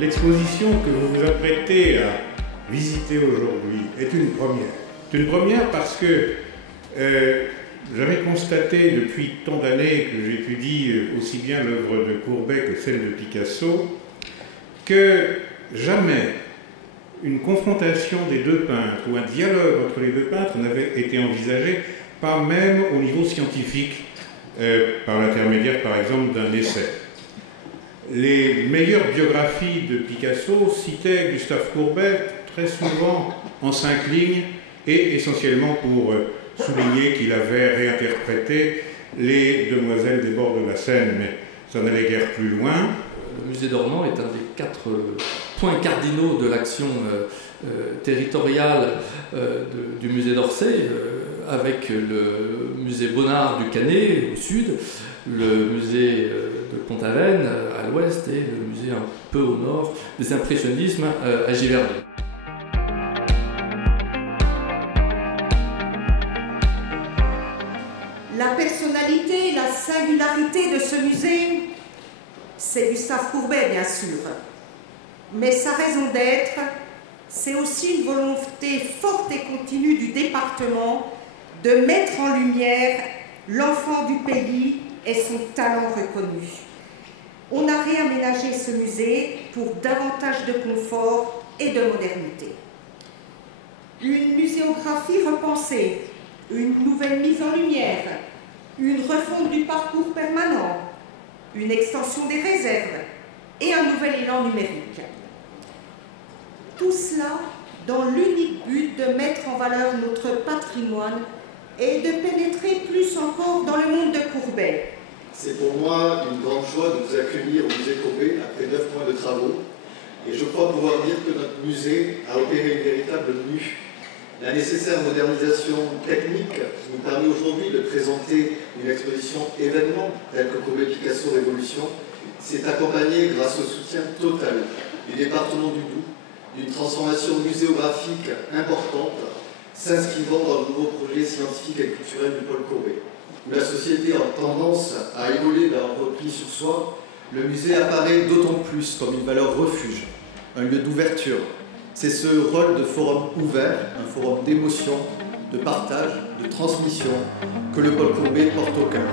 L'exposition que vous vous apprêtez à visiter aujourd'hui est une première. C'est une première parce que j'avais constaté depuis tant d'années que j'étudie aussi bien l'œuvre de Courbet que celle de Picasso que jamais une confrontation des deux peintres ou un dialogue entre les deux peintres n'avait été envisagé, pas même au niveau scientifique, par l'intermédiaire par exemple d'un essai. Les meilleures biographies de Picasso citaient Gustave Courbet très souvent en 5 lignes et essentiellement pour souligner qu'il avait réinterprété les Demoiselles des bords de la Seine, mais ça n'allait guère plus loin. Le musée d'Ornans est un des 4 points cardinaux de l'action territoriale du musée d'Orsay, avec le musée Bonnard du Canet au sud, le musée de Pont-Aven à l'ouest et le musée un peu au nord des impressionnismes à Giverny. La personnalité, la singularité de ce musée, c'est Gustave Courbet, bien sûr. Mais sa raison d'être, c'est aussi une volonté forte et continue du département de mettre en lumière l'enfant du pays et son talent reconnu. On a réaménagé ce musée pour davantage de confort et de modernité. Une muséographie repensée, une nouvelle mise en lumière, une refonte du parcours permanent, une extension des réserves et un nouvel élan numérique. Tout cela dans l'unique but de mettre en valeur notre patrimoine et de pénétrer plus encore dans le monde de Courbet. C'est pour moi une grande joie de vous accueillir au musée Courbet après 9 mois de travaux. Et je crois pouvoir dire que notre musée a opéré une véritable mue. La nécessaire modernisation technique qui nous permet aujourd'hui de présenter une exposition événement telle que Courbet Picasso Révolution s'est accompagnée grâce au soutien total du département du Doubs, d'une transformation muséographique importante s'inscrivant dans le nouveau projet scientifique et culturel du pôle Courbet. Où la société a tendance à évoluer vers un repli sur soi, le musée apparaît d'autant plus comme une valeur refuge, un lieu d'ouverture. C'est ce rôle de forum ouvert, un forum d'émotion, de partage, de transmission que le pôle Courbet porte au cœur.